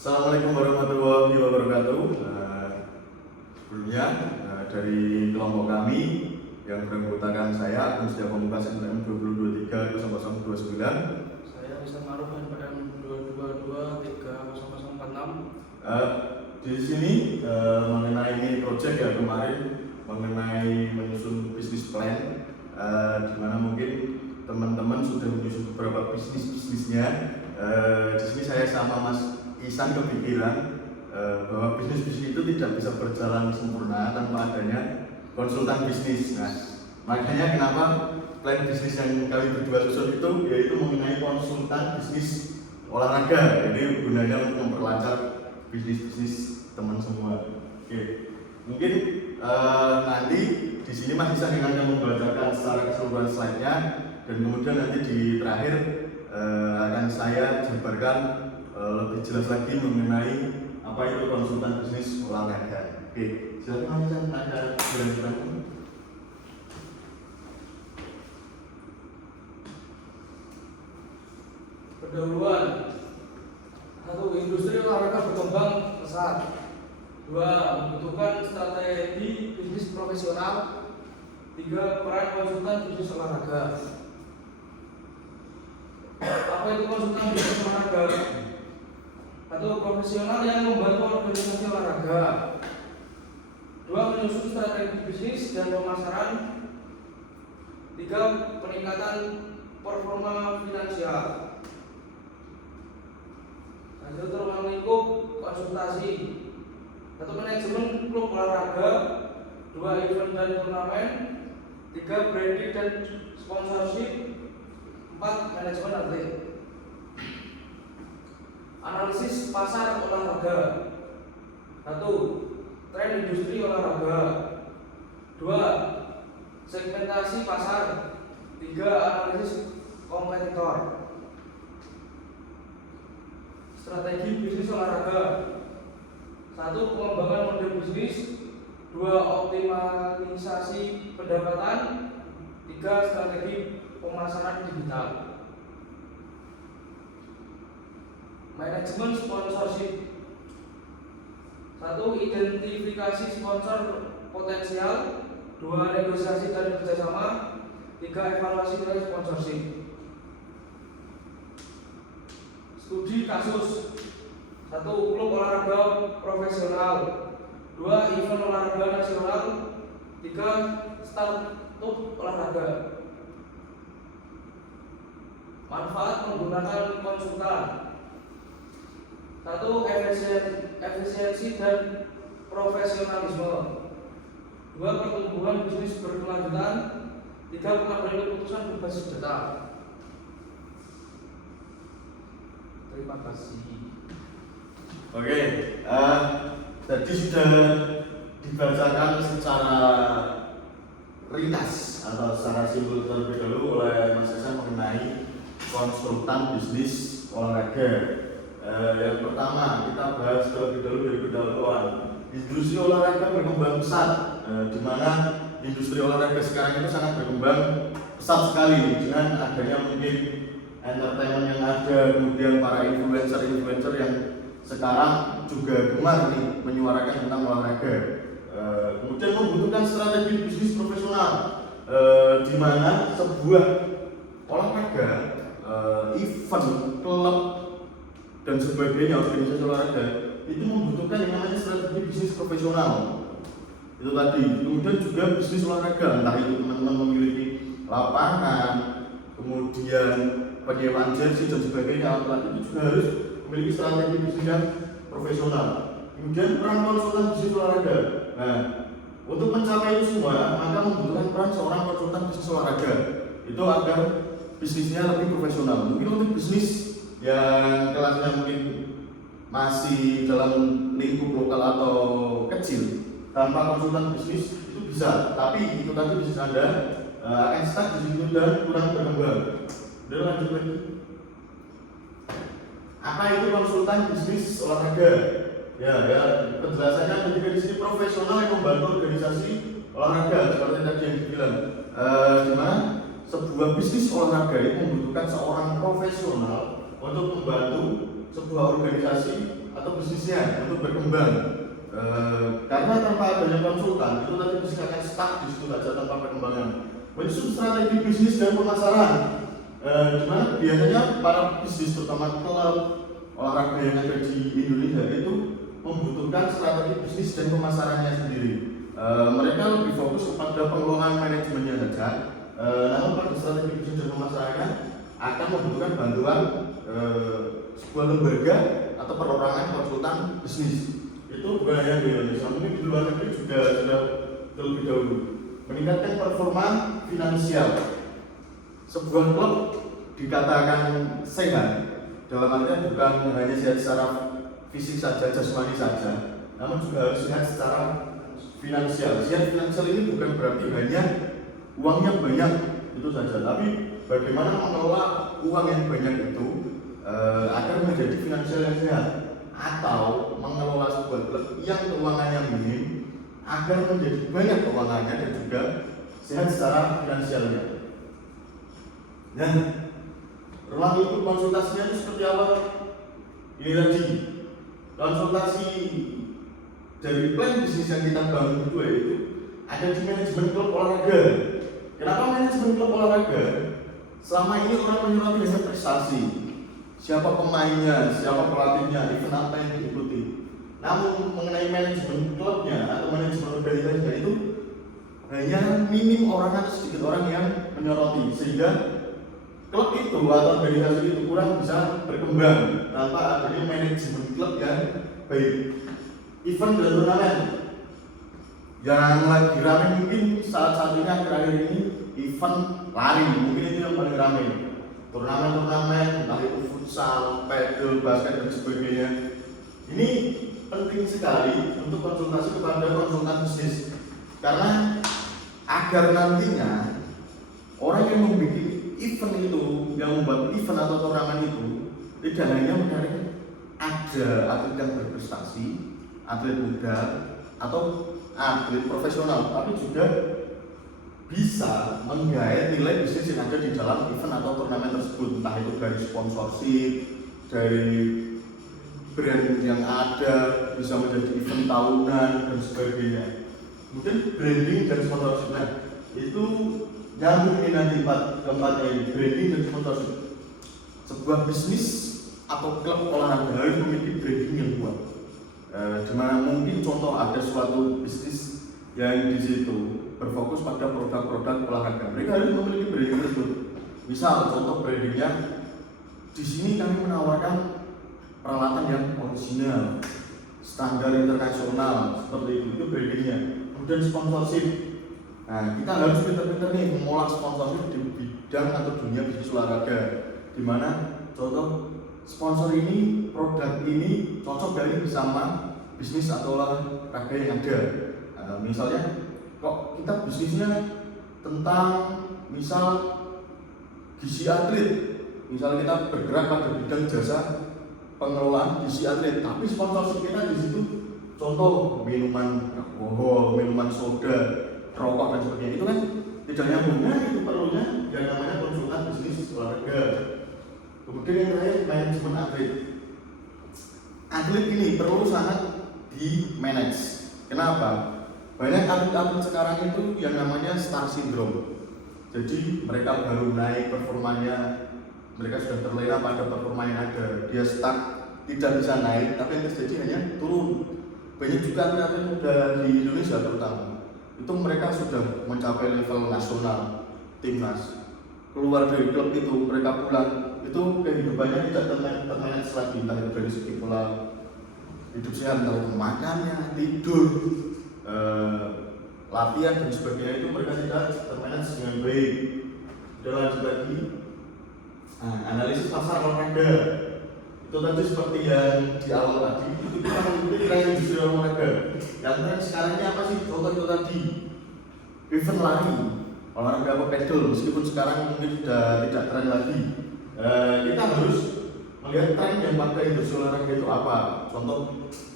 Assalamualaikum warahmatullahi wabarakatuh. Sebelumnya dari kelompok kami yang beranggotakan saya Agung Setia Pamungkas NPM 2023-0029. Saya Rizal Maruf NPM 2022-30046. Di sini mengenai proyek ya kemarin mengenai menyusun bisnis plan, di mana mungkin teman-teman sudah menyusun beberapa bisnisnya. Di sini saya sama Mas Isan kepikiran bahwa bisnis itu tidak bisa berjalan sempurna tanpa adanya konsultan bisnis. Nah, makanya kenapa plan bisnis yang kami berdua susun itu yaitu mengenai konsultan bisnis olahraga. Jadi gunanya untuk memperlancar bisnis teman semua. Oke, mungkin nanti di sini Mas Isan yang akan membacakan secara keseluruhan slide-nya, dan kemudian nanti di terakhir akan saya jabarkan lebih jelas lagi mengenai apa itu konsultan bisnis olahraga. Oke, silakan Mas Isan, ada jalan-jalan. Pendahuluan. 1. Industri olahraga berkembang pesat. 2. Membutuhkan strategi bisnis profesional. 3. Peran konsultan bisnis olahraga. Apa itu konsultan bisnis olahraga? 1. Profesional yang membantu organisasi olahraga. 2. Menyusun strategi bisnis dan pemasaran. 3. Peningkatan performa finansial. Lanjut ruang lingkup konsultasi. 1. Manajemen klub olahraga. 2. Event dan turnamen. 3. Branding dan sponsorship. 4. Manajemen atlet. Analisis pasar olahraga. 1. Tren industri olahraga. 2. Segmentasi pasar. 3. Analisis kompetitor. Strategi bisnis olahraga. 1. Pengembangan model bisnis. 2. Optimalisasi pendapatan. 3. Strategi pemasaran digital. Manajemen sponsorship. 1. Identifikasi sponsor potensial. 2. Negosiasi dan kerjasama. 3. Evaluasi nilai sponsorship. Studi kasus. 1. Klub olahraga profesional. 2. Event olahraga nasional. 3. Startup olahraga. Manfaat menggunakan konsultan. 1. Efisiensi dan profesionalisme. 2. Pertumbuhan bisnis berkelanjutan. 3. Pengambilan keputusan berbasis data. Terima kasih. Oke, tadi sudah dibacakan secara ringkas atau secara simpel terlebih dahulu oleh Mas Isan mengenai konsultan bisnis olahraga. Yang pertama kita bahas terlebih dahulu dari pendahuluan. Industri olahraga berkembang pesat, di mana industri olahraga sekarang itu sangat berkembang pesat sekali dengan adanya mungkin entertainment yang ada, kemudian para influencer yang sekarang juga gemar nih menyuarakan tentang olahraga. Kemudian membutuhkan strategi bisnis profesional, di mana sebuah olahraga, event, klub dan sebagainya, organisasi olahraga itu membutuhkan yang namanya strategi bisnis profesional. Itu tadi. Kemudian juga bisnis olahraga, entah itu teman-teman memiliki lapangan, kemudian penyewaan jersey dan sebagainya, alat itu juga harus memiliki strategi bisnis yang profesional. Kemudian peran konsultan bisnis olahraga. Nah, untuk mencapai itu semua, maka membutuhkan peran seorang konsultan bisnis olahraga itu agar bisnisnya lebih profesional. Mungkin untuk bisnis yang kelasnya mungkin masih dalam lingkup lokal atau kecil, tanpa konsultan bisnis itu bisa, tapi itu tadi bisnis Anda akan stuck di situ dan kurang berkembang. Dan lanjut lagi. Apa itu konsultan bisnis olahraga? Ya, penjelasannya ketika di sini profesional yang membantu organisasi olahraga seperti tadi yang dibilang. Di mana sebuah bisnis olahraga itu membutuhkan seorang profesional untuk membantu sebuah organisasi atau bisnisnya untuk berkembang. Karena tanpa adanya konsultan itu tadi bisnis akan stuck di situ saja tanpa perkembangan. Menyusun strategi bisnis dan pemasaran, di mana biasanya para bisnis terutama klub olahraga yang ada di Indonesia itu membutuhkan strategi bisnis dan pemasarannya sendiri. Mereka lebih fokus kepada pengelolaan manajemennya saja, namun pada strategi bisnis dan pemasarannya akan membutuhkan bantuan sebuah lembaga atau perorangan konsultan bisnis. Itu budaya di Indonesia, mungkin di luar negeri juga sudah terlebih dahulu. Meningkatkan performa finansial. Sebuah klub dikatakan sehat dalam artian bukan hanya sehat secara fisik saja, jasmani saja, namun juga harus sehat secara finansial. Sehat finansial ini bukan berarti hanya uangnya banyak itu saja, tapi bagaimana mengelola uang yang banyak itu agar menjadi finansial yang sehat, atau mengelola sebuah klub yang keuangannya minim agar menjadi banyak keuangannya dan juga sehat secara finansialnya. Dan ruang lingkup konsultasinya itu seperti apa? Ini tadi konsultasi dari plan bisnis yang kita bangun berdua itu ada di manajemen klub olahraga. Kenapa manajemen klub olahraga? Selama ini orang menyoroti hasil prestasi, siapa pemainnya, siapa pelatihnya, event apa yang diikuti. Namun mengenai manajemen klubnya atau manajemen organisasinya itu hanya minim orang atau sedikit orang yang menyoroti, sehingga klub itu atau organisasi itu kurang bisa berkembang tanpa adanya manajemen klub yang baik. Event dan turnamen yang lagi ramai mungkin saat satunya akhir-akhir ini event lari, mungkin itu yang paling ramai. Turnamen-turnamen, entah itu futsal, padel, basket dan sebagainya. Ini penting sekali untuk konsultasi kepada konsultan bisnis, karena agar nantinya orang yang membuat event itu, yang membuat event atau turnamen itu tidak hanya mencari ada atlet yang berprestasi, atlet muda atau atlet profesional, tapi juga bisa menggait nilai bisnis yang ada di dalam event atau turnamen tersebut, entah itu dari sponsorship, dari brand yang ada, bisa menjadi event tahunan dan sebagainya. Mungkin branding dan sponsorship itu nyambung ini nanti keempatnya ini, branding dan sponsorship. Sebuah bisnis atau klub olahraga harus memiliki branding yang kuat. Di mana mungkin contoh ada suatu bisnis yang di situ berfokus pada produk-produk olahraga, mereka harus memiliki branding tersebut. Misal contoh brandingnya, di sini kami menawarkan peralatan yang original, standar internasional, seperti itu brandingnya. Kemudian sponsorship. Nah, kita harus pintar-pintar nih mengolah sponsorship di bidang atau dunia bisnis olahraga, di mana contoh sponsor ini, produk ini cocok dari bersama bisnis atau olahraga yang ada. Misalnya, kok kita bisnisnya tentang misal gizi atlet, misalnya kita bergerak pada bidang jasa pengelolaan gizi atlet, tapi sponsorship kita di situ contoh minuman alkohol, minuman soda, rokok dan sebagainya, itu kan tidak nyambung. Itu perlunya yang namanya konsultan bisnis olahraga. Kemudian yang terakhir, manajemen atlet. Atlet ini perlu sangat di manage. Kenapa? Banyak atlet-atlet sekarang itu yang namanya star syndrome. Jadi mereka baru naik performanya, mereka sudah terlena pada performa yang ada, dia stuck, tidak bisa naik, tapi yang terjadi hanya turun. Banyak juga atlet-atlet muda di Indonesia terutama, itu mereka sudah mencapai level nasional, timnas, keluar dari klub itu, mereka pulang, itu kehidupannya tidak termanage lagi, entah itu dari segi pola hidup sehat, entah itu makannya, tidur, latihan dan sebagainya, itu mereka tidak termanage dengan baik. Kita lanjut lagi. Analisis pasar olahraga. Itu tadi seperti yang di awal tadi, itu kita mengikuti tren industri olahraga. Yang tren sekarang ini apa sih? Contoh itu tadi, event lari, olahraga apa pedal, meskipun sekarang mungkin sudah tidak tren lagi. Kita harus melihat tren yang pada industri olahraga itu apa. Contoh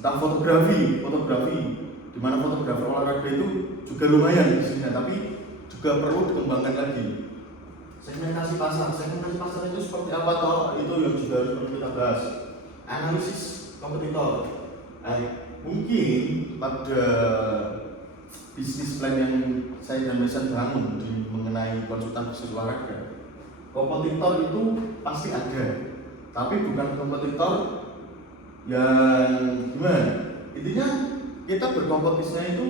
tentang fotografi, di mana fotografer olahraga itu juga lumayan bisnisnya, tapi juga perlu dikembangkan lagi. Segmentasi pasar itu seperti apa toh? Itu yang juga harus perlu kita bahas. analisis kompetitor. Mungkin pada bisnis plan yang saya dan Mason bangun mengenai konsultan bisnis olahraga, kompetitor itu pasti ada, tapi bukan kompetitor yang gimana? Intinya kita berkompetisinya itu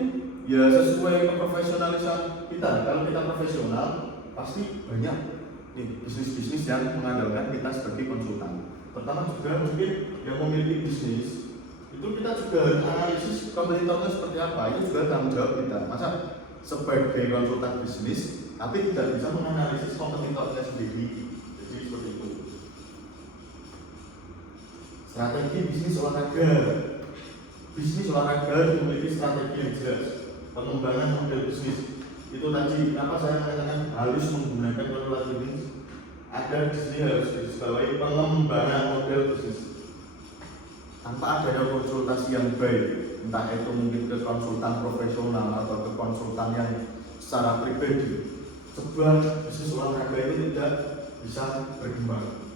ya sesuai keprofesionalisan kita. Kalau kita profesional, pasti banyak nih bisnis-bisnis yang mengandalkan kita sebagai konsultan. Pertama juga mungkin yang memiliki bisnis itu kita juga harus analisis kompetitornya seperti apa. Itu juga tanggung jawab kita. Masa sebagai konsultan bisnis tapi tidak bisa menganalisis kompetitornya sendiri. Jadi seperti itu. Strategi bisnis olahraga. Bisnis olahraga memiliki strategi yang jelas. Pengembangan model bisnis itu tadi kenapa saya mengatakan harus menggunakan korelasi bisnis. Ada di sini harus disesuaikan pengembangan model bisnis. Tanpa adanya konsultasi yang baik, entah itu mungkin ke konsultan profesional atau ke konsultan yang secara pribadi, sebuah bisnis olahraga itu tidak bisa berkembang.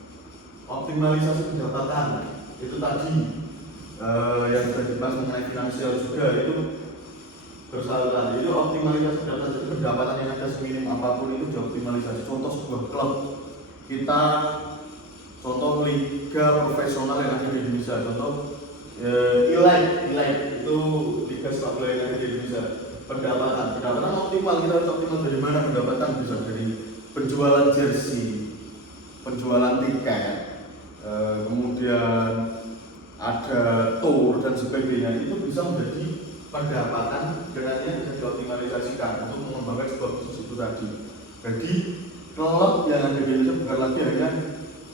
Optimalisasi pendapatan itu tadi yang sudah dibahas mengenai finansial juga itu bersaluran. Itu optimalisasi pendapatan yang ada seminim apapun itu dioptimalisasi. Contoh sebuah klub, kita contoh liga profesional yang ada di Indonesia, contoh Elite itu liga sepak bola yang ada di Indonesia. Pendapatan optimal, kita harus optimal dari mana pendapatan? Bisa dari penjualan jersey, penjualan tiket, kemudian ada tour dan sebagainya. Itu bisa menjadi pendapatan dengan yang bisa dioptimalisasikan untuk mengembangkan sebuah bisnis itu tadi. Jadi klub yang ada di Indonesia bukan lagi hanya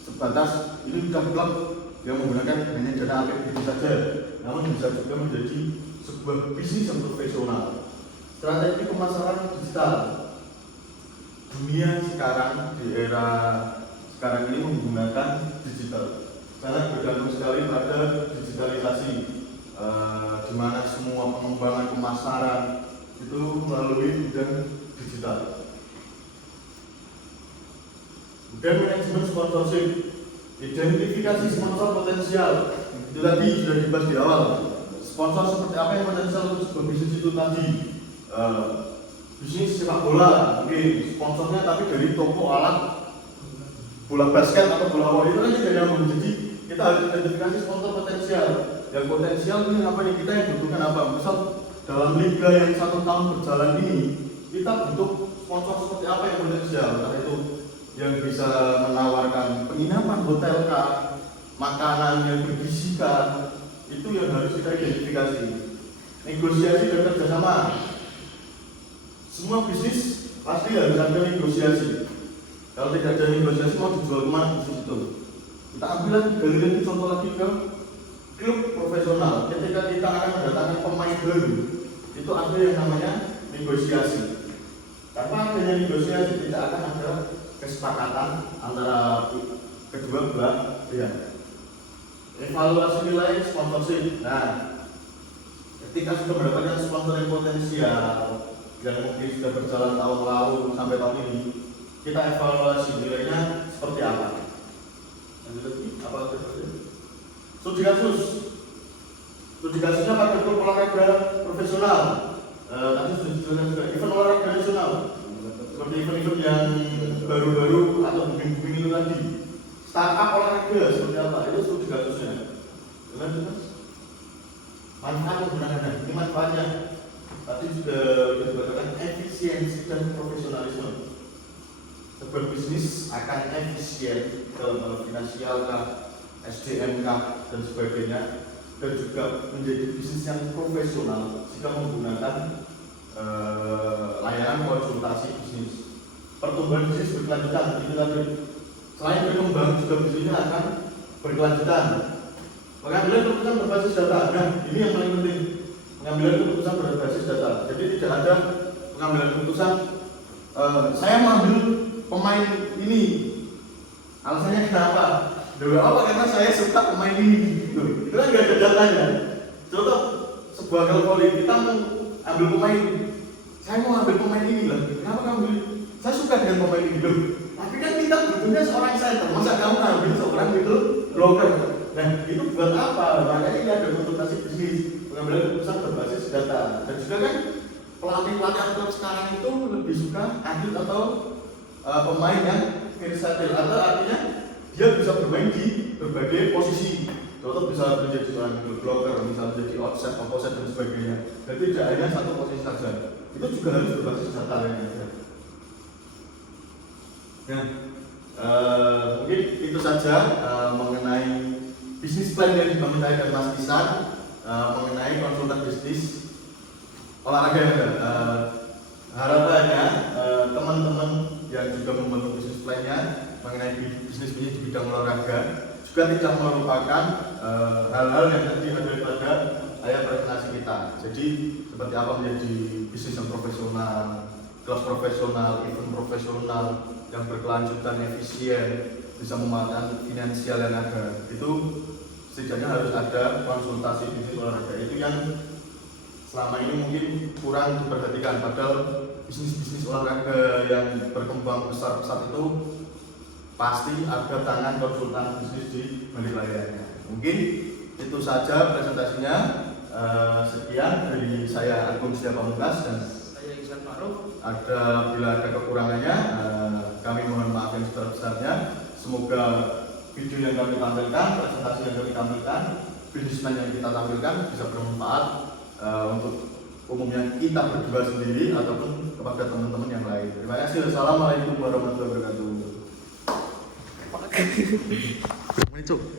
sebatas ini sudah klub yang menggunakan hanya dana APBD saja, namun bisa juga menjadi sebuah bisnis yang profesional. Strategi pemasaran digital. Dunia sekarang di era sekarang ini menggunakan digital. Sangat bergantung sekali pada digitalisasi, di mana semua pengembangan pemasaran itu melalui bidang digital. Dan manajemen sponsorship, identifikasi sponsor potensial. Itu tadi sudah dibahas di awal. Sponsor seperti apa yang potensial untuk sebuah bisnis itu tadi. Bisnis sepak bola, mungkin sponsornya tapi dari toko alat bola basket atau bola voli itu kan tidak nyambung. Jadi kita harus identifikasi sponsor potensial. Yang potensial ini apa yang kita yang butuhkan apa? Misal dalam liga yang 1 tahun berjalan ini, kita butuh sponsor seperti apa yang potensial? Karena itu yang bisa menawarkan penginapan hotel kah, makanan yang bergizi kah, itu yang harus kita identifikasi. Negosiasi dan kerjasama. Semua bisnis pasti harus ada negosiasi. Kalau tidak ada negosiasi mau dijual kemana bisnis itu? Kita ambil lagi contoh lagi ke klub profesional. Ketika kita akan mendatangkan pemain baru, itu ada yang namanya negosiasi. Tanpa adanya negosiasi tidak akan ada kesepakatan antara kedua belah pihak. Evaluasi nilai sponsorship. Nah, ketika sudah mendapatkan sponsor yang potensial yang mungkin sudah berjalan tahun lalu sampai tahun ini, kita evaluasi nilainya seperti apa. Lanjut lagi, apa seperti? Studi kasusnya pada klub olahraga profesional. Tadi sudah dijelaskan juga event olahraga nasional. Seperti event-event yang baru-baru atau booming-booming itu tadi. Startup olahraga seperti apa? Itu studi kasusnya. Manfaat menggunakan ini manfaatnya. Tadi sudah dikatakan efisiensi dan profesionalisme. Sebuah bisnis akan efisien dalam hal finansial kah, SDM kah, dan sebagainya, dan juga menjadi bisnis yang profesional jika menggunakan layanan konsultasi bisnis. Pertumbuhan bisnis berkelanjutan, itu tadi. Selain berkembang, juga bisnisnya akan berkelanjutan. Pengambilan keputusan berbasis data. Nah, ini yang paling penting. Pengambilan keputusan berbasis data. Jadi tidak ada pengambilan keputusan saya mengambil pemain ini. Alasannya kenapa? Dulu apa? Karena saya suka pemain ini. Itu kan nggak ada datanya. Contoh sebuah klub voli, kita mau ambil pemain. Saya mau ambil pemain ini lah. Kenapa kamu ambil? Saya suka dengan pemain ini loh. Tapi kan kita butuhnya seorang center. Masa kamu ambil seorang itu blocker? Nah, itu buat apa? Makanya ini ada konsultasi bisnis, pengambilan keputusan berbasis data. Dan juga kan pelatih-pelatih atlet sekarang itu lebih suka atlet atau pemain yang versatile, atau artinya dia bisa bermain di berbagai posisi. Contoh bisa menjadi seorang blocker, bisa menjadi offset, opposite dan sebagainya. Jadi tidak hanya satu posisi saja. Itu juga harus berbasis data yang ada. Nah, mungkin itu saja mengenai bisnis plan yang diminta dari Mas Isan, mengenai konsultan bisnis olahraga yang ada. Harapannya teman-teman yang juga membentuk bisnis plan-nya mengenai bisnis di bidang olahraga juga tidak melupakan hal-hal yang tadi ada pada ayat presentasi kita. Jadi seperti apa menjadi bisnis yang profesional, kelas profesional, event profesional yang berkelanjutan, efisien, bisa memanfaatkan finansial yang ada. Itu setidaknya harus ada konsultasi bisnis olahraga. Itu yang selama ini mungkin kurang diperhatikan. Padahal bisnis-bisnis olahraga yang berkembang besar-besar itu pasti ada tangan konsultan bisnis di balik layarnya. Mungkin itu saja presentasinya. Sekian dari saya Agung Setia Pamungkas dan Saya Ihsan Ma'ruf. bila ada kekurangannya kami mohon maaf yang sebesar-besarnya. Semoga video yang kami tampilkan, presentasi yang kami tampilkan, bisnismen yang kita tampilkan bisa bermanfaat untuk umumnya kita berdua sendiri ataupun kepada teman-teman yang lain. Terima kasih. Assalamualaikum warahmatullahi wabarakatuh.